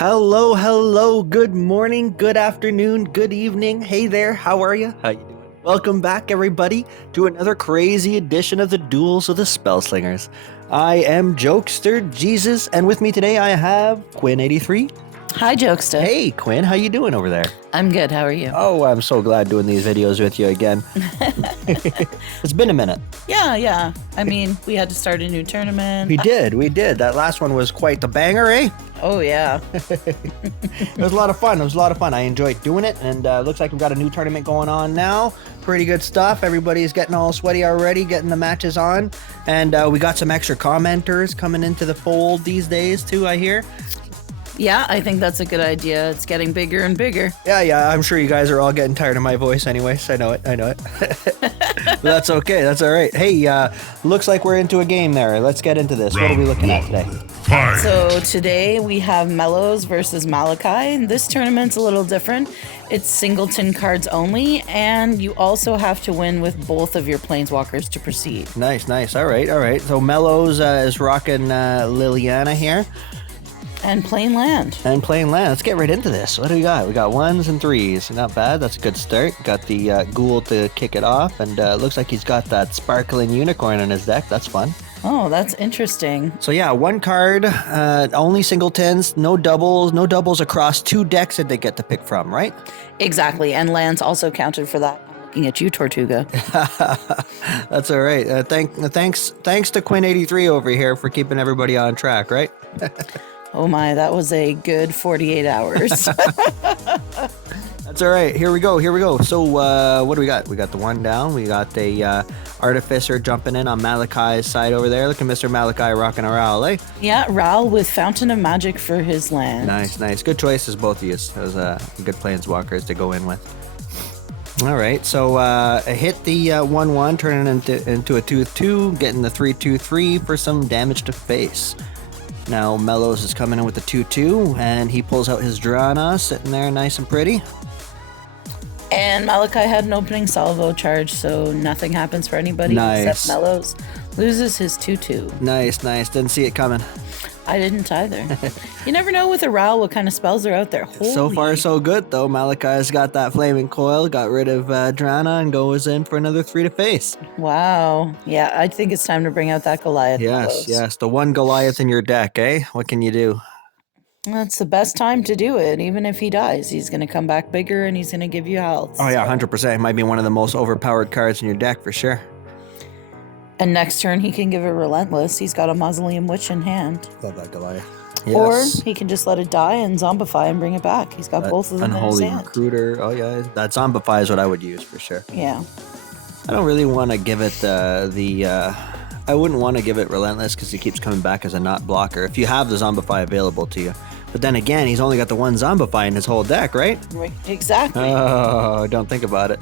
Hello, hello, good morning, good afternoon, good evening. Hey there, how are you? How you doing? Welcome back, everybody, to another crazy edition of the Duels of the Spellslingers. I am Jokester Jesus, and with me today I have Quinn83. Hi, Jokester. Hey, Quinn, how you doing over there? I'm good. How are you? Oh, I'm so glad doing these videos with you again. It's been a minute. Yeah. I mean, we had to start a new tournament. We did. That last one was quite the banger, eh? Oh, yeah. It was a lot of fun. I enjoyed doing it, and looks like we've got a new tournament going on now. Pretty good stuff. Everybody's getting all sweaty already, getting the matches on, and we got some extra commenters coming into the fold these days too, I hear. Yeah, I think that's a good idea. It's getting bigger and bigger. Yeah, I'm sure you guys are all getting tired of my voice anyways. I know it. But that's okay. That's all right. Hey, looks like we're into a game there. Let's get into this. What are we looking at today? So today we have Mellows versus Maelaki. This tournament's a little different. It's Singleton cards only, and you also have to win with both of your Planeswalkers to proceed. Nice. All right. So Mellows is rocking Liliana here. And plain land. Let's get right into this. What do we got? We got 1s and 3s. Not bad. That's a good start. Got the ghoul to kick it off, and looks like he's got that sparkling unicorn in his deck. That's fun. Oh, that's interesting. So yeah, one card, only singletons, no doubles across 2 decks that they get to pick from, right? Exactly, and lands also counted for that. I'm looking at you, Tortuga. That's all right. Thanks to Quinn83 over here for keeping everybody on track, right? Oh my, that was a good 48 hours. That's all right. Here we go. So what do we got? We got the 1 down. We got the Artificer jumping in on Malachi's side over there. Look at Mr. Maelaki rocking a Ral, eh? Yeah, Ral with Fountain of Magic for his land. Nice. Good choices, both of you. Those good Planeswalkers to go in with. All right, so I hit the 1/1, turning into a 2/2, getting the 3/2/3 for some damage to face. Now Mellows is coming in with the 2/2, and he pulls out his Drana, sitting there nice and pretty. And Maelaki had an opening salvo charge, so nothing happens for anybody except Mellows loses his 2/2. Nice. Didn't see it coming. I didn't either. You never know with a Ral what kind of spells are out there. So far, so good, though. Malachi's got that flaming coil, got rid of Drana, and goes in for another 3 to face. Wow. Yeah, I think it's time to bring out that Goliath. Yes. The one Goliath in your deck, eh? What can you do? That's the best time to do it. Even if he dies, he's going to come back bigger and he's going to give you health. Oh, yeah, 100%. It might be one of the most overpowered cards in your deck, for sure. And next turn, he can give it Relentless. He's got a Mausoleum Witch in hand. Love that Goliath. Yes. Or he can just let it die and zombify and bring it back. He's got both of them in his hand. Unholy Recruiter. Oh, yeah. That zombify is what I would use, for sure. Yeah. I don't really want to give it I wouldn't want to give it Relentless because he keeps coming back as a not blocker if you have the zombify available to you. But then again, he's only got the 1 zombify in his whole deck, right? Exactly. Oh, don't think about it.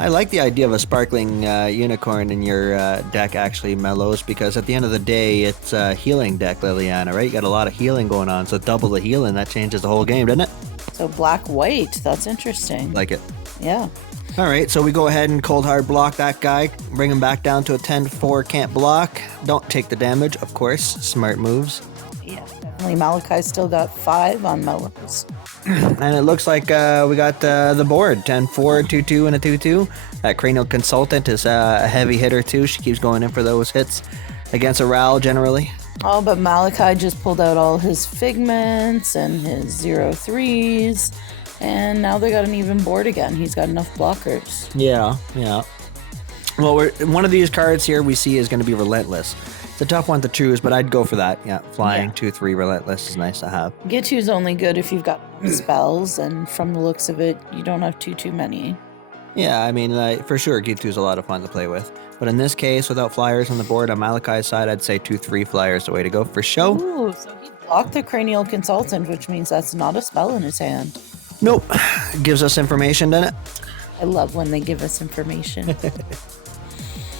I like the idea of a sparkling unicorn in your deck, actually, Mellows, because at the end of the day, it's a healing deck, Liliana, right? You got a lot of healing going on, so double the healing, that changes the whole game, doesn't it? So black-white, that's interesting. Like it. Yeah. All right, so we go ahead and cold hard block that guy, bring him back down to a 10-4, can't block. Don't take the damage, of course. Smart moves. Yeah, definitely. Maelaki still got 5 on Mellows. And it looks like we got the board, 10-4, 2-2, and a 2-2. That Cranial Consultant is a heavy hitter too. She keeps going in for those hits against a Ral generally. Oh, but Maelaki just pulled out all his Figments and his 0/3s. And now they got an even board again. He's got enough blockers. Yeah. Well, one of these cards here we see is going to be Relentless. It's a tough one to choose, but I'd go for that. Yeah, flying 2/3 Relentless is nice to have. Get 2's only good if you've got spells, and from the looks of it, you don't have too many. Yeah, I mean, for sure, Get 2 is a lot of fun to play with. But in this case, without flyers on the board, on Malachi's side, I'd say 2/3 flyers the way to go for show. Ooh, so he blocked the Cranial Consultant, which means that's not a spell in his hand. Nope. Gives us information, doesn't it? I love when they give us information.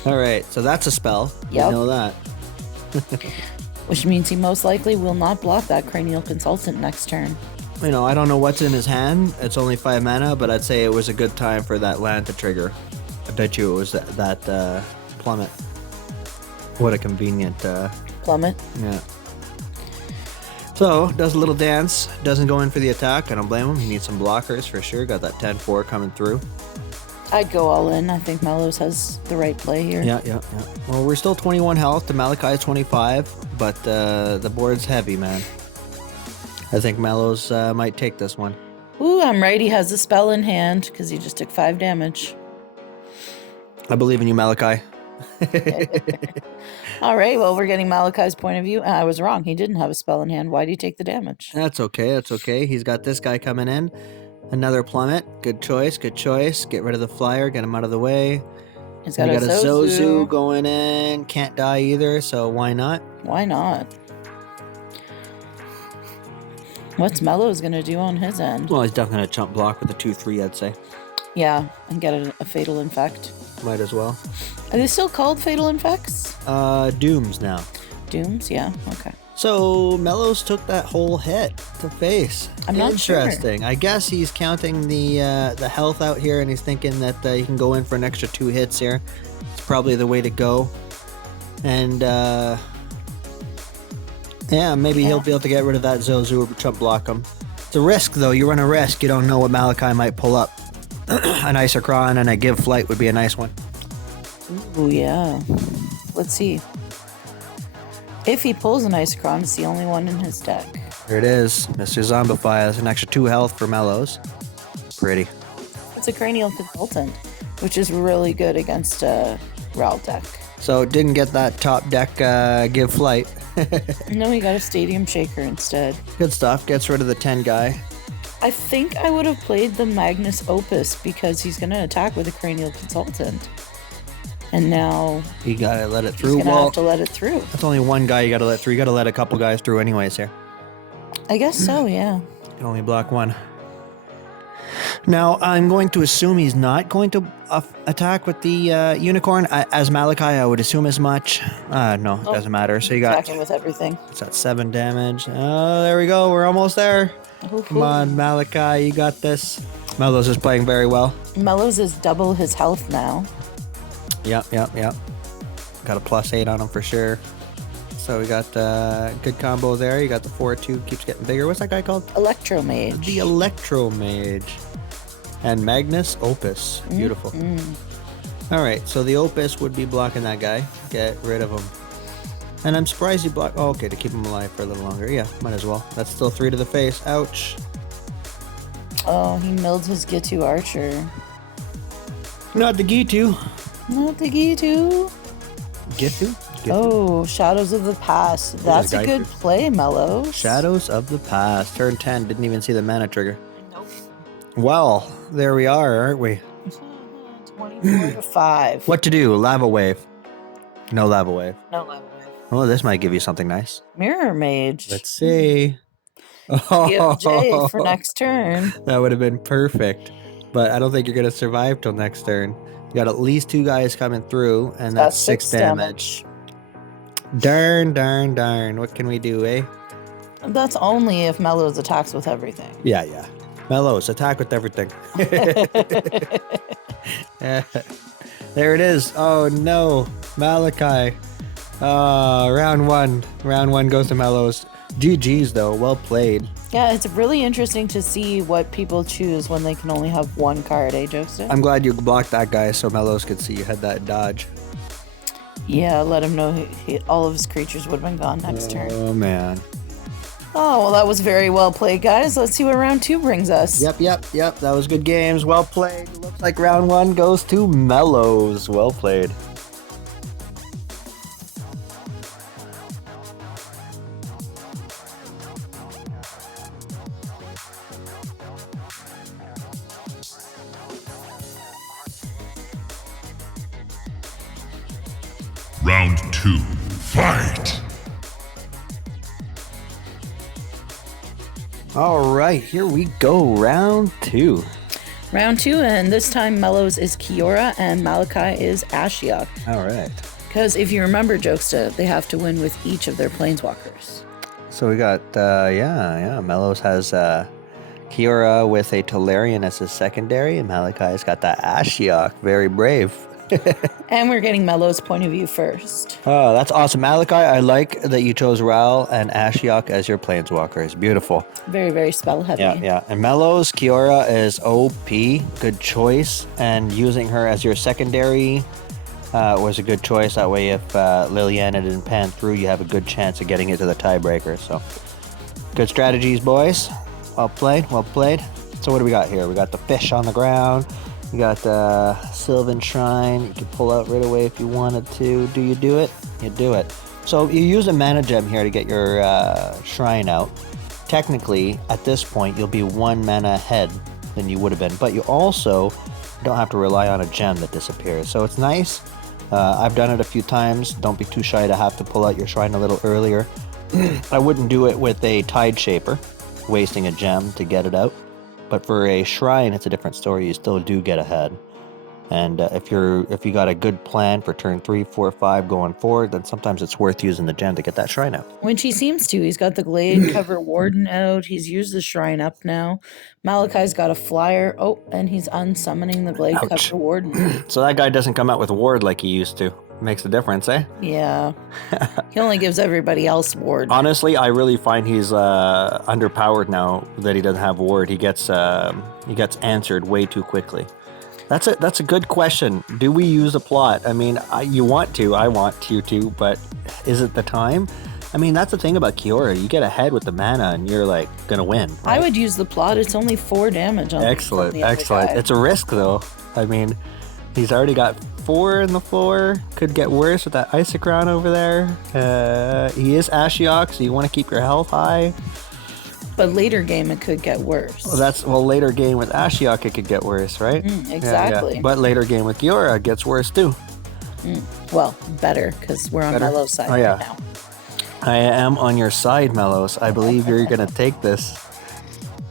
All right, so that's a spell. Yep. You know that. Which means he most likely will not block that Cranial Consultant next turn. You know, I don't know what's in his hand. It's only 5 mana, but I'd say it was a good time for that land to trigger. I bet you it was that plummet. What a convenient... Plummet? Yeah. So, does a little dance, doesn't go in for the attack. I don't blame him. He needs some blockers for sure. Got that 10-4 coming through. I'd go all in. I think Mellows has the right play here. Yeah. Well, we're still 21 health to Maelaki 25, but the board's heavy, man. I think Mellows might take this one. Ooh, I'm right. He has a spell in hand because he just took 5 damage. I believe in you, Maelaki. All right, well, we're getting Malachi's point of view. I was wrong. He didn't have a spell in hand. Why did he take the damage? That's okay. He's got this guy coming in. Another plummet. Good choice. Get rid of the flyer. Get him out of the way. He's got we a got a Zozu going in. Can't die either, so why not? Why not? What's Mellows going to do on his end? Well, he's definitely going to chump block with a 2-3, I'd say. Yeah, and get a Fatal Infect. Might as well. Are they still called Fatal Infects? Dooms now. Dooms, yeah, okay. So Mellows took that whole hit to face. I'm not sure. Interesting. I guess he's counting the health out here, and he's thinking that he can go in for an extra 2 hits here. It's probably the way to go. And yeah, maybe he'll be able to get rid of that Zozu or chump block him. It's a risk, though. You run a risk. You don't know what Maelaki might pull up. An Isochron and a Give Flight would be a nice one. Ooh, yeah. Let's see. If he pulls an Isochron, it's the only one in his deck. There it is. Mr. Zombify has an extra 2 health for Mellows. Pretty. It's a Cranial Consultant, which is really good against a Ral deck. So didn't get that top deck Give Flight. No, he got a Stadium Shaker instead. Good stuff. Gets rid of the 10 guy. I think I would have played the Magnus Opus because he's going to attack with a Cranial Consultant. And now You gotta let it through. he's going to have to let it through. That's only one guy you gotta let through. You gotta let a couple guys through anyways here. I guess so, yeah. You can only block one. Now, I'm going to assume he's not going to attack with the Unicorn. As Maelaki, I would assume as much. No, it doesn't matter. So you got... Attacking with everything. It's at 7 damage. Oh, there we go. We're almost there. Come on, Maelaki. You got this. Mellows is playing very well. Mellows is double his health now. Yep. Got a +8 on him for sure. So we got good combo there. You got the 4-2 keeps getting bigger. What's that guy called? Electromage. The Electromage. And Magnus Opus. Beautiful. All right, so the Opus would be blocking that guy. Get rid of him. And I'm surprised you blocked... Oh, okay, to keep him alive for a little longer. Yeah, might as well. That's still 3 to the face. Ouch. Oh, he milled his Gitu Archer. Not the Gitu. Not the Gitu. Gitu? Oh, Shadows of the Past. That's a good play, Mellows. Shadows of the Past. Turn 10. Didn't even see the mana trigger. Nope. Well, there we are, aren't we? 24 to 5. What to do? Lava Wave. No Lava Wave. No Lava Wave. Oh, this might give you something nice. Mirror Mage. Let's see. Give Jay for next turn. That would have been perfect. But I don't think you're going to survive till next turn. You got at least 2 guys coming through, and that's 6 damage. Darn. What can we do, eh? That's only if Mellows attacks with everything. Yeah. Mellows, attack with everything. There it is. Oh, no. Maelaki. Round 1. Round 1 goes to Mellows. GG's, though. Well played. Yeah, it's really interesting to see what people choose when they can only have 1 card, eh, Joseph? I'm glad you blocked that guy so Mellows could see you had that dodge. Yeah, let him know all of his creatures would have been gone next turn. Oh, man. Oh, well, that was very well played, guys. Let's see what round 2 brings us. Yep. That was good games. Well played. Looks like round 1 goes to Mellows. Well played. Round 2, fight! All right, here we go. Round 2. Round 2, and this time Mellows is Kiora and Maelaki is Ashiok. All right. Because if you remember, Jokesta, they have to win with each of their planeswalkers. So we got, Mellows has Kiora with a Tolarian as his secondary, and Maelaki has got that Ashiok. Very brave. And we're getting Mellows' point of view first. Oh, that's awesome. Maelaki, I like that you chose Ral and Ashiok as your planeswalkers. Beautiful. Very, very spell heavy. Yeah. And Mellows, Kiora is OP. Good choice. And using her as your secondary was a good choice. That way, if Liliana didn't pan through, you have a good chance of getting it to the tiebreaker. So, good strategies, boys. Well played. Well played. So, what do we got here? We got the fish on the ground. You got the Sylvan Shrine. You can pull out right away if you wanted to. Do you do it? You do it. So you use a mana gem here to get your shrine out. Technically, at this point, you'll be 1 mana ahead than you would have been. But you also don't have to rely on a gem that disappears. So it's nice. I've done it a few times. Don't be too shy to have to pull out your shrine a little earlier. I wouldn't do it with a Tide Shaper, wasting a gem to get it out. But for a shrine, it's a different story. You still do get ahead. And if you got a good plan for turn 3, 4, 5 going forward, then sometimes it's worth using the gem to get that shrine out. Which he seems to. He's got the Glade Cover Warden out. He's used the shrine up now. Maelaki's got a flyer. Oh, and he's unsummoning the Glade Cover Warden. So that guy doesn't come out with ward like he used to. Makes a difference, eh? Yeah. He only gives everybody else ward. Honestly, I really find he's underpowered now that he doesn't have ward. He gets answered way too quickly. That's a good question. Do we use a plot? I mean, you want to. I want you to, but is it the time? I mean, that's the thing about Kiora. You get ahead with the mana, and you're like gonna win. Right? I would use the plot. It's only 4 damage on Excellent. the other guy. It's a risk, though. I mean, he's already got 4 in the floor. Could get worse with that Isochron over there. He is Ashiok, so you want to keep your health high. But later game, it could get worse. Well, later game with Ashiok, it could get worse, right? Exactly. Yeah. But later game with Kiora, it gets worse, too. Well, better, because we're on Mellows' side right now. I am on your side, Mellows. I believe you're going to take this.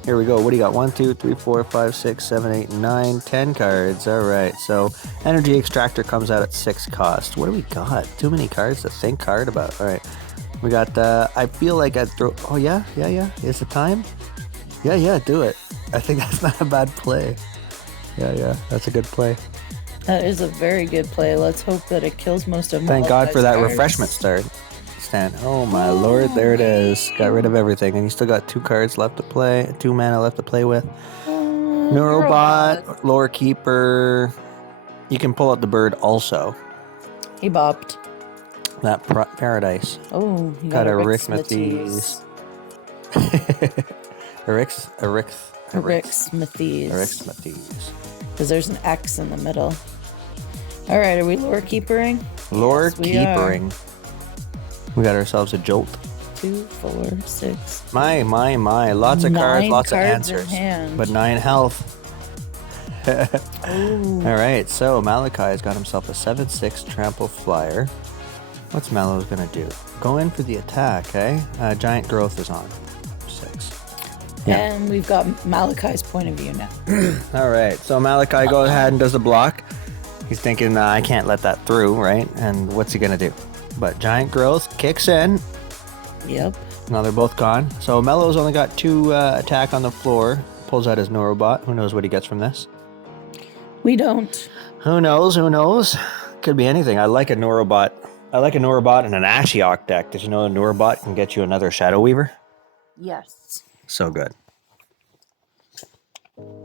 Here we go. What do you got? 1, 2, 3, 4, 5, 6, 7, 8, 9, 10 cards. All right. So Energy Extractor comes out at 6 cost. What do we got? Too many cards to think hard about. All right. We got, I feel like I'd throw, oh yeah. Is it time? Yeah, do it. I think that's not a bad play. Yeah, that's a good play. That is a very good play. Let's hope that it kills most of my Thank God for that refreshment stand. Oh my lord, there it is. Got rid of everything. And you still got 2 cards left to play, 2 mana left to play with. Neurobot, Lore Keeper. You can pull out the bird also. He bopped. That Paradise. Oh, he got got Arithmetes. Arithmetes. Because there's an X in the middle. All right, are we lore keepering? Lore Yes, we keepering. We got ourselves a jolt. 2, 4, 6. My. Lots of cards, lots of cards in answers. hand. But 9 health. All right, so Maelakai's got himself a 7/6 trample flyer. What's Mellows gonna do? Go in for the attack, eh? Giant Growth is on. 6. Yeah. And we've got Maelakai's point of view now. All right, so Maelaki goes ahead and does the block. He's thinking, I can't let that through, right? And what's he gonna do? But Giant Growth kicks in. Yep. Now they're both gone. So Mellows only got 2 attack on the floor. Pulls out his Neurobot. Who knows what he gets from this? We don't. Who knows? Could be anything. I like a Neurobot. I like a Neurobot and an Ashiok deck. Did you know a Neurobot can get you another Shadow Weaver? Yes. So good.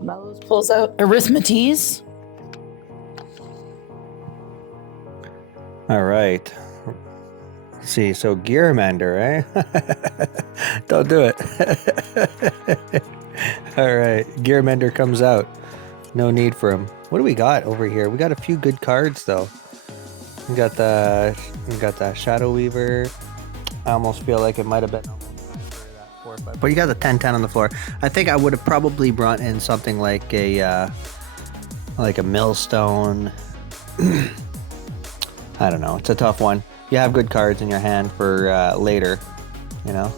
Mellows pulls out Arithmetes. All right. Let's see, so Gearmander, eh? Don't do it. All right, Gearmander comes out. No need for him. What do we got over here? We got a few good cards, though. We got the Shadow Weaver. I almost feel like it might have been that 4 or 5. But you got the 10/10 on the floor. I think I would have probably brought in something like a Millstone. I don't know. It's a tough one. You have good cards in your hand for later, you know.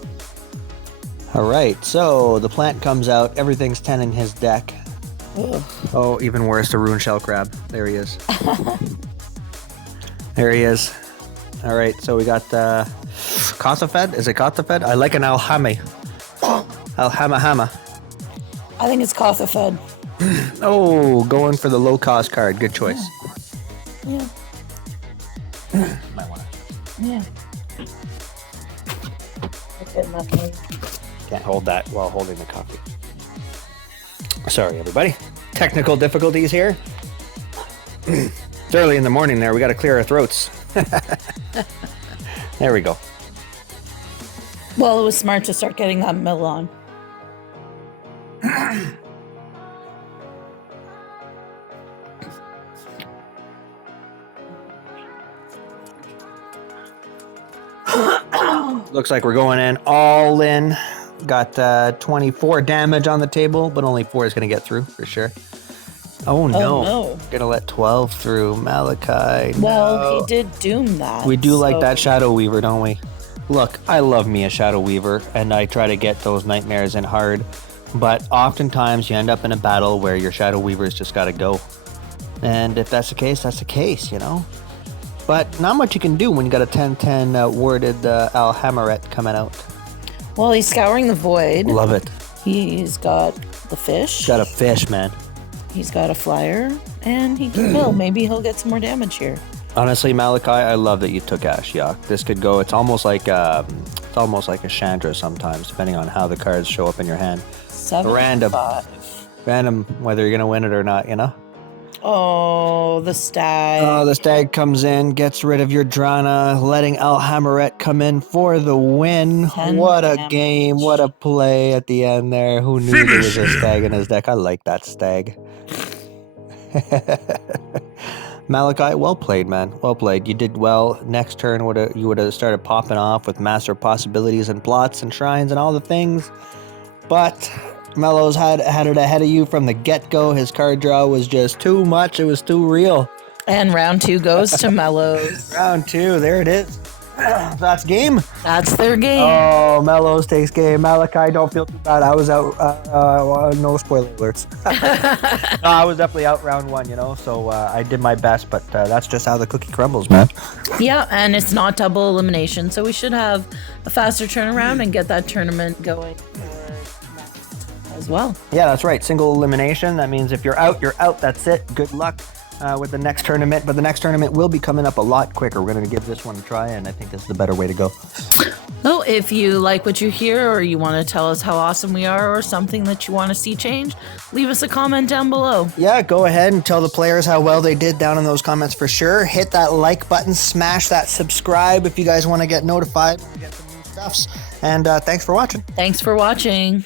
All right, so the plant comes out. Everything's 10 in his deck. Ugh. Oh, even worse, the Rune Shell Crab. There he is. There he is. All right, so we got Kothafed. Is it Kothafed? I like an Alhami. Alhama. I think it's Kothafed. Oh, going for the low cost card. Good choice. Yeah. Might want to. Yeah. Can't hold that while holding the coffee. Sorry, everybody. Technical difficulties here. It's early in the morning there. We got to clear our throats. There we go. Well, it was smart to start getting that mill on. Looks like we're going in all in. Got 24 damage on the table, but only 4 is going to get through for sure. Oh no. no. Gonna let 12 through. Maelaki. Well, no. he did doom that. We do like so- that Shadow Weaver, don't we? Look, I love me a Shadow Weaver, and I try to get those nightmares in hard, but oftentimes you end up in a battle where your Shadow Weaver's just gotta go. And if that's the case, that's the case, you know? But not much you can do when you got a 10-10 worded Alhammaret coming out. Well, he's scouring the void. Love it. He's got the fish. Got a fish, man. He's got a flyer, and he can mill. Maybe he'll get some more damage here. Honestly, Maelaki, I love that you took Ashiok. This could go. It's almost like a Chandra sometimes, depending on how the cards show up in your hand. 7-5. Random, whether you're gonna win it or not. You know. Oh, the stag. Oh, the stag comes in, gets rid of your Drana, letting Alhammaret come in for the win. 10 What a damage. game! What a play at the end there. Who knew there was a stag in his deck? I like that stag. Maelaki, well played, man. Well played. You did well. Next turn, you would have started popping off with master possibilities and plots and shrines and all the things. But Mellows had it ahead of you from the get-go. His card draw was just too much. It was too real. And round 2 goes to Mellows. Round 2, there it is. That's game. That's their game. Oh, Mellows takes game. Maelaki, don't feel too bad. I was out. No spoiler alerts. No, I was definitely out round 1, you know. So I did my best, but that's just how the cookie crumbles, man. Yeah, and it's not double elimination, so we should have a faster turnaround and get that tournament going as well. Yeah, that's right. Single elimination. That means if you're out, you're out. That's it. Good luck with the next tournament. But the next tournament will be coming up a lot quicker. We're going to give this one a try, and I think this is the better way to go. So if you like what you hear, or you want to tell us how awesome we are, or something that you want to see change, leave us a comment down below. Yeah, go ahead and tell the players how well they did down in those comments for sure. Hit that like button, smash that subscribe if you guys want to get notified when we get some new stuffs. And thanks for watching. Thanks for watching.